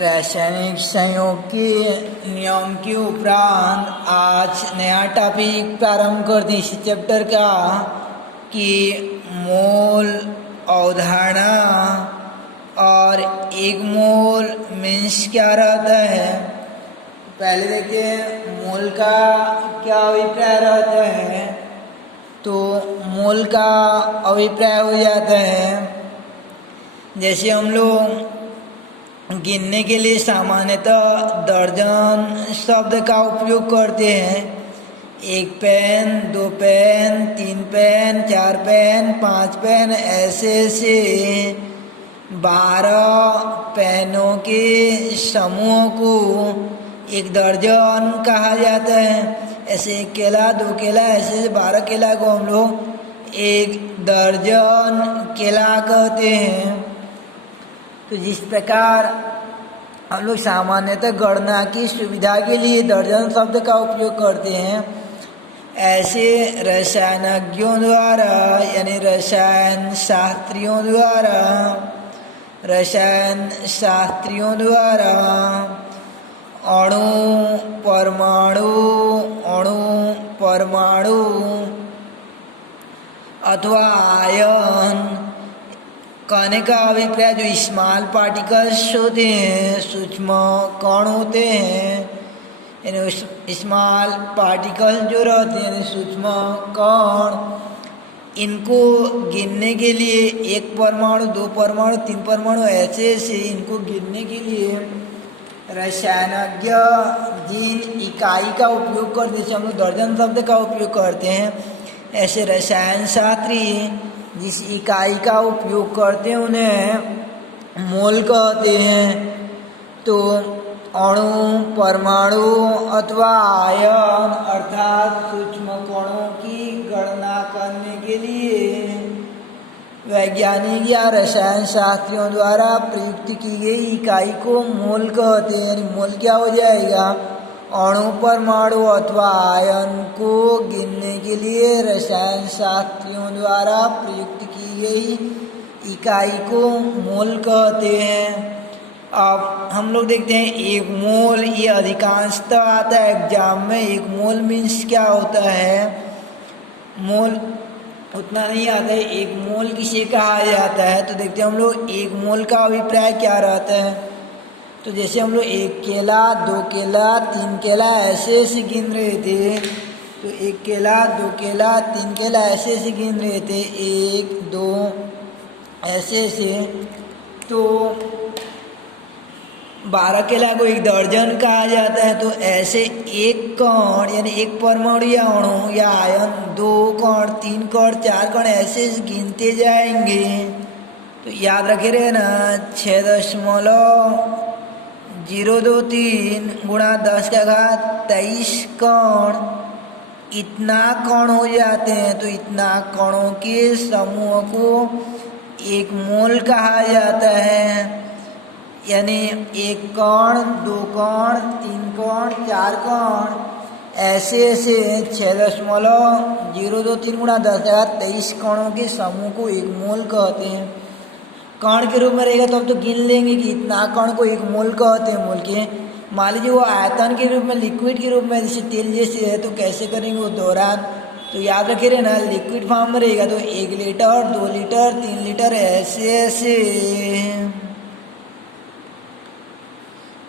रासायनिक संयोग के नियम के उपरांत आज नया टॉपिक प्रारंभ कर दी इस चैप्टर का कि मोल अवधारणा और एक मोल मीन्स क्या रहता है। पहले देखिए मोल का क्या अभिप्राय रहता है। तो मोल का अभिप्राय हो जाता है जैसे हम लोग गिनने के लिए सामान्यतः दर्जन शब्द का उपयोग करते हैं। 1 pen, 2 pen, 3 pen, 4 pen, 5 pen, ऐसे 12 पेनों के समूह को एक दर्जन कहा जाता है। ऐसे 1 केला, 2 केला, ऐसे 12 केला को हम लोग एक दर्जन केला कहते हैं। तो जिस प्रकार हम लोग सामान्यतः गणना की सुविधा के लिए दर्जन शब्द का उपयोग करते हैं, ऐसे रसायनज्ञों द्वारा यानी रसायन शास्त्रियों द्वारा अणु परमाणु अथवा आयन कहने का अभिप्राय जो स्मॉल पार्टिकल्स होते हैं, सूक्ष्म कण होते हैं, यानी स्मॉल पार्टिकल्स जो रहते हैं सूक्ष्म कण, इनको गिनने के लिए 1 परमाणु, 2 परमाणु, 3 परमाणु, ऐसे इनको गिनने के लिए रसायनज्ञ जिन इकाई का उपयोग करते हैं, हम लोग दर्जन शब्द का उपयोग करते हैं, ऐसे रसायन शास्त्री जिस इकाई का उपयोग करते हैं उन्हें मोल कहते हैं। तो अणु, परमाणु अथवा आयन अर्थात सूक्ष्म कणों की गणना करने के लिए वैज्ञानिक या रसायन शास्त्रियों द्वारा प्रयुक्त की गई इकाई को मोल कहते हैं। मोल क्या हो जाएगा? अणु, परमाणु अथवा आयन को गिनने के लिए रसायन शास्त्रियों द्वारा प्रयुक्त की गई इकाई को मोल कहते हैं। अब हम लोग देखते हैं एक मोल, ये अधिकांशतः आता है एग्जाम में। एक मोल मीन्स क्या होता है? मोल उतना नहीं आता है। एक मोल किसे कहा जाता है? तो देखते हैं हम लोग एक मोल का अभिप्राय क्या रहता है। तो जैसे हम लोग 1 केला, 2 केला, 3 केला ऐसे गिन रहे थे। तो 1 केला, 2 केला, 3 केला ऐसे गिन रहे थे, 1, 2 ऐसे। तो 12 केला को एक दर्जन कहा जाता है। तो ऐसे 1 कण यानी 1 परमाणु या अणु या आयन, 2 कण, 3 कण, 4 कण ऐसे गिनते जाएंगे। तो याद रखे रहे ना, 6.023 गुणा 10 का घात 23 कण, इतना कण हो जाते हैं। तो इतना कणों के समूह को एक मोल कहा जाता है। यानी 1 कण, 2 कण, 3 कण, 4 कण ऐसे 6.023 गुणा 10 का घात 23 कणों के समूह को एक मोल कहते हैं। कण के रूप में रहेगा तो हम तो गिन लेंगे कि इतना कण को एक मोल कहते हैं। मोल के मान लीजिए वो आयतन के रूप में, लिक्विड के रूप में, जैसे तेल जैसे है, तो कैसे करेंगे वो दौरान। तो याद रखे रहे ना, लिक्विड फॉर्म में रहेगा तो 1 लीटर, 2 लीटर, 3 लीटर ऐसे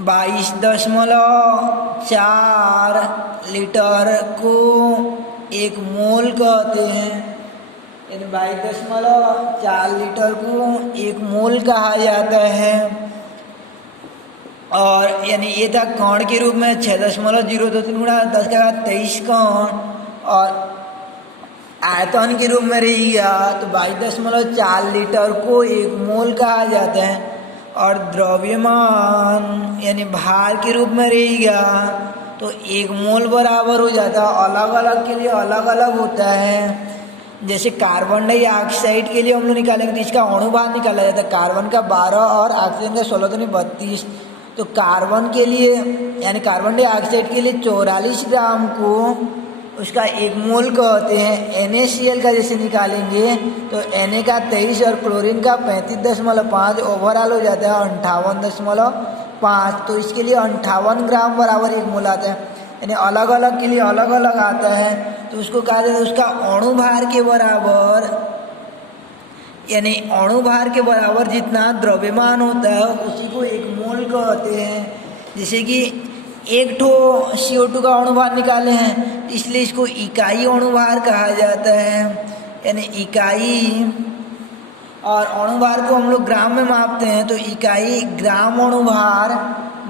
22.4 लीटर को एक मोल कहते हैं। यानी 22.4 लीटर को एक मोल कहा जाता है। और यानी ये था कण के रूप में 6.023 गुणा 10 का घात 23 कण, और आयतन के रूप में रहेगा तो 22.4 लीटर को एक मोल कहा जाता है। और द्रव्यमान यानी भार के रूप में रहेगा तो 1 मोल बराबर हो जाता है। अलग अलग के लिए अलग अलग होता है। जैसे कार्बन डाइऑक्साइड के लिए हम लोग निकालेंगे तो इसका अणु भार निकाला जाता है। कार्बन का 12 और ऑक्सीजन का 16 दूनी 32। तो कार्बन के लिए यानी कार्बन डाइऑक्साइड के लिए 44 ग्राम को उसका 1 मोल कहते हैं। NaCl का जैसे निकालेंगे तो Na का 23 और क्लोरीन का 35.5 ओवरऑल हो जाता है 58.5 5, तो इसके लिए 58 ग्राम बराबर 1 मोल आता है। यानी अलग अलग के लिए अलग अलग आता है, तो उसको कहा जाता है उसका अणु भार के बराबर, यानी अणु भार के बराबर जितना द्रव्यमान होता है उसी को 1 मोल कहते हैं। जैसे कि एक ठो CO2 का अणु भार निकाले हैं, इसलिए इसको इकाई अणु भार कहा जाता है, यानी इकाई। और अणु भार को हम लोग ग्राम में मापते हैं, तो इकाई ग्राम अणु भार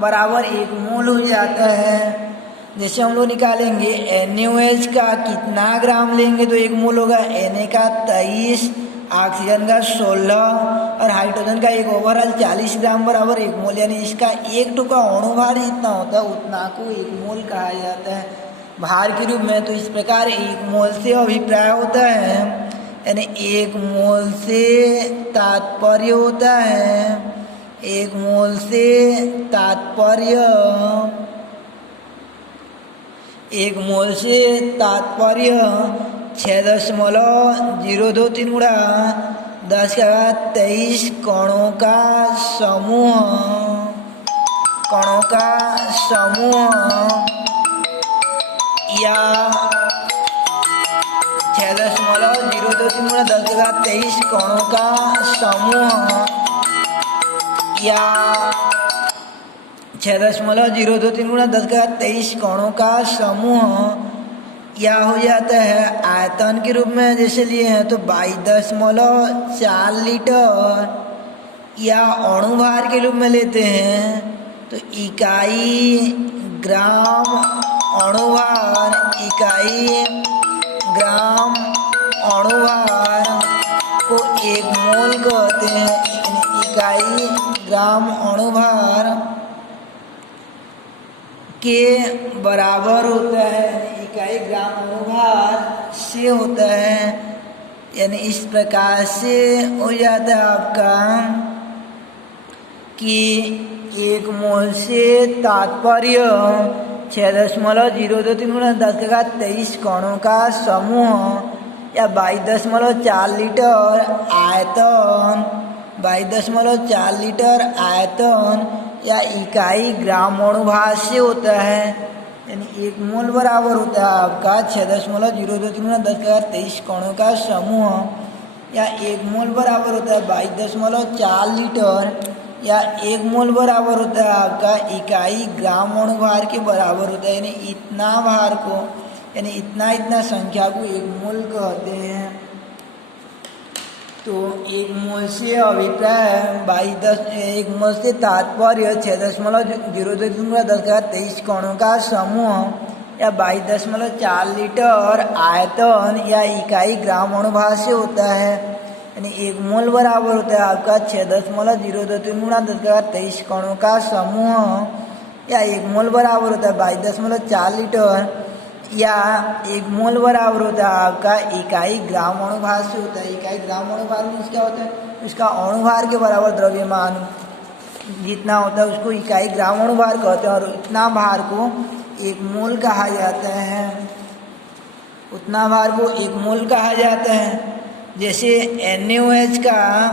बराबर 1 मोल हो जाता है। जैसे हम लोग निकालेंगे NaOH का कितना ग्राम लेंगे तो 1 मोल होगा, Na का 23, ऑक्सीजन का 16 और हाइड्रोजन का एक ओवरऑल 40 ग्राम बराबर 1 मोल, यानी इसका एक टुकड़ा अणु भार जितना होता है उतना को 1 मोल कहा जाता है भार के रूप में। तो इस प्रकार 1 मोल से अभिप्राय होता है, यानी 1 मोल से तात्पर्य होता है, 1 मोल से तात्पर्य, 1 मोल से तात्पर्य 6.023 गुणा 10⁻23 कणों का समूह, कणों का समूह, या 6.023 गुणा 10⁻23 कणों का समूह, या 6.023 गुणा 10⁻23 कणों का समूह, या हो जाता है आयतन के रूप में जैसे लिए हैं तो 22.4 लीटर, या अणु भार के रूप में लेते हैं तो इकाई ग्राम अणु भार, इकाई ग्राम अणु भार को 1 मोल कहते हैं, इकाई ग्राम अणु भार के बराबर होता है, इकाई ग्राम अणु भार से होता है। यानी इस प्रकार से हो जाता है आपका कि 1 मोल से तात्पर्य 6.023 गुणा 10⁻23 कणों का समूह, या 22.4 लीटर आयतन, 22.4 लीटर आयतन या इकाई ग्राम अणु भार से होता है। यानी 1 मोल बराबर होता है आपका 6.023 गुणा 10⁻23 कणों का समूह, या 1 मोल बराबर होता है 22.4 लीटर, या 1 मोल बराबर होता है आपका इकाई ग्राम अणु भार के बराबर होता है। यानी इतना भार को, यानी इतना संख्या को 1 मोल कहते हैं। तो 1 मोल से अभिप्राय 1 मोल से तात्पर्य 6.023 गुणा 10⁻23 कणों का समूह, या 22.4 लीटर आयतन या इकाई ग्राम अणु भार से होता है। यानी 1 मोल बराबर होता है आपका 6.023 गुणा 10⁻23 कणों का समूह, या 1 मोल बराबर होता है 22.4 लीटर, या 1 मोल बराबर होता है आपका इकाई ग्राम अणु भार से होता है। इकाई ग्राम अणु भार में क्या होता है, उसका अणु भार के बराबर द्रव्यमान जितना होता है उसको इकाई ग्राम अणु भार कहते हैं, और इतना भार को 1 मोल कहा जाता है, उतना भार को 1 मोल कहा जाता है। जैसे NaOH का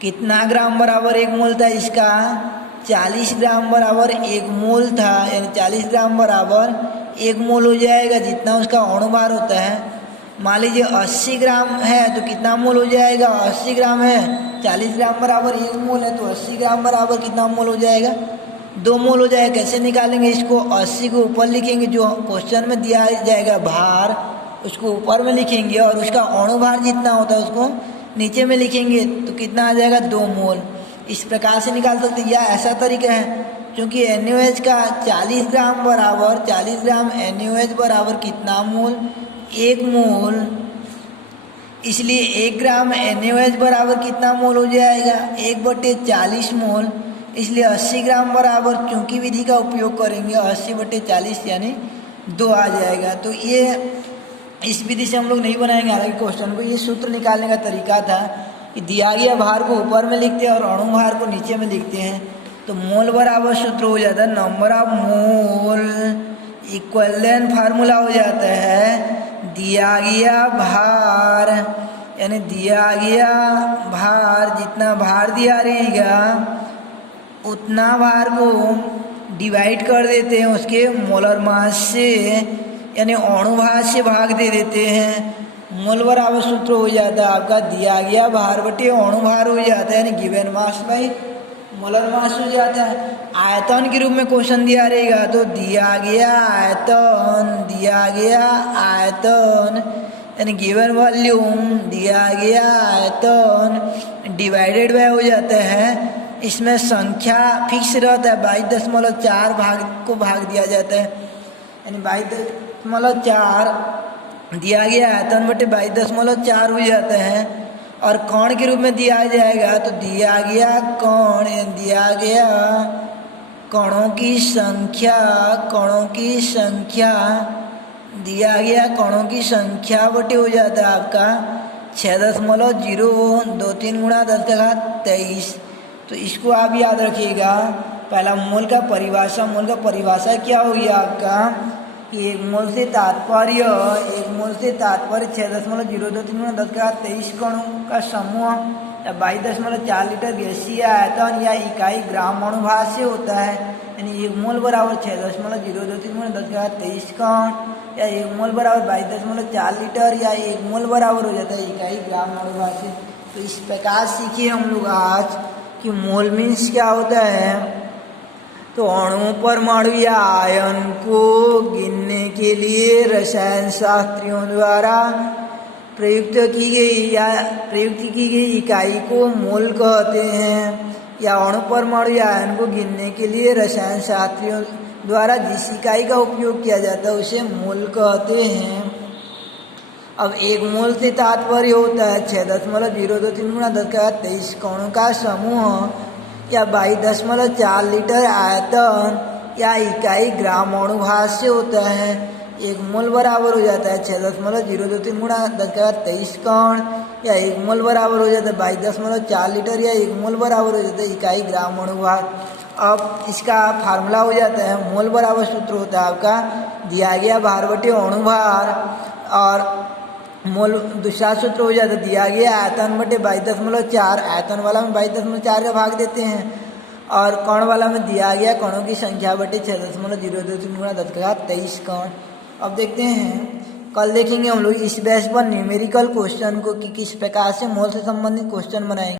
कितना ग्राम बराबर 1 मोल था, इसका 40 ग्राम बराबर 1 मोल था, यानी 40 ग्राम बराबर 1 मोल हो जाएगा जितना उसका अणु भार होता है। मान लीजिए 80 ग्राम है तो कितना मोल हो जाएगा, 80 ग्राम है, 40 ग्राम बराबर 1 मोल है तो 80 ग्राम बराबर कितना मोल हो जाएगा, 2 मोल हो जाएगा। कैसे निकालेंगे इसको, 80 को ऊपर लिखेंगे, जो क्वेश्चन में दिया जाएगा भार उसको ऊपर में लिखेंगे, और उसका अणु भार जितना होता है उसको नीचे में लिखेंगे, तो कितना आ जाएगा 2 मोल। इस प्रकार से निकाल सकते हैं, या ऐसा तरीका है क्योंकि NaOH का 40 ग्राम बराबर 40 ग्राम NaOH बराबर कितना मोल, 1 मोल, इसलिए 1 ग्राम NaOH बराबर कितना मोल हो जाएगा, 1/40 मोल। इसलिए 80 ग्राम बराबर क्योंकि विधि का उपयोग करेंगे 80/40 यानी 2 आ जाएगा। तो ये इस विधि से हम लोग नहीं बनाएंगे हालांकि क्वेश्चन को, ये सूत्र निकालने का तरीका था कि दिया गया भार को ऊपर में लिखते हैं और अणु भार को नीचे में लिखते हैं, तो मोल बराबर सूत्र हो जाता है number of mole, equivalent formula हो जाता है दिया गया भार, यानी दिया गया भार जितना भार दिया रहेगा उतना भार को डिवाइड कर देते हैं उसके मोलर मास से, यानी अणु भार से भाग दे देते हैं। मोल बराबर सूत्र हो जाता है आपका दिया गया भार बटे अणु भार हो जाता है, यानी given mass by molar mass हो जाता है। आयतन के रूप में क्वेश्चन दिया रहेगा तो दिया गया आयतन यानी गिवन वॉल्यूम दिया गया आयतन डिवाइडेड बाय हो जाता है। इसमें संख्या फिक्स रहता है 22.4 भाग को भाग दिया जाता है, यानी 22.4 दिया गया आयतन बटे 22.4 हो जाता है। और कण के रूप में दिया जाएगा तो दिया गया कणों की संख्या बटे हो जाता है आपका 6.023 गुणा 10⁻23। तो इसको आप याद रखिएगा। पहला मोल का परिभाषा क्या हुई आपका कि एक मोल से तात्पर्य 6.023 गुणा 10⁻23 कणों का समूह या 22.4 लीटर गैसीय आयतन या इकाई ग्राम अणुभार से होता है, यानी एक मोल बराबर 6.023 गुणा 10⁻23 कण या एक मोल बराबर 22.4 लीटर या एक मोल बराबर हो जाता है इकाई ग्राम अणुभार से। तो इस प्रकार सीखिए हम लोग आज कि मोल मीन्स क्या होता है। तो अणु परमाणु या आयन को गिनने के लिए रसायन शास्त्रियों द्वारा प्रयुक्त की गई इकाई को मोल कहते हैं, या अणु परमाणु या आयन को गिनने के लिए रसायन शास्त्रियों द्वारा जिस इकाई का उपयोग किया जाता है उसे मोल कहते हैं। अब एक मोल से तात्पर्य होता है 6.023 गुणा 10⁻23 कणों का समूह या 22.4 लीटर आयतन या इकाई ग्राम अणुभार से होता है। एक मोल बराबर हो जाता है 6.023 गुणा 10⁻23 कण या एक मोल बराबर हो जाता है 22.4 लीटर या एक मोल बराबर हो जाता है इकाई ग्राम अणुभार। अब इसका फार्मूला हो जाता है मोल बराबर सूत्र होता है आपका दिया गया भार बटे अणुभार, और मोल दूसरा सूत्र हो जाता है दिया गया आयतन बटे 22.4। आयतन वाला में 22.4 का भाग देते हैं और कण वाला में दिया गया कणों की संख्या बटे 6.023 गुणा 10⁻23 कण। अब देखते हैं, कल देखेंगे हम लोग इस बेस पर न्यूमेरिकल क्वेश्चन को कि किस प्रकार से मोल से संबंधित क्वेश्चन बनाएंगे।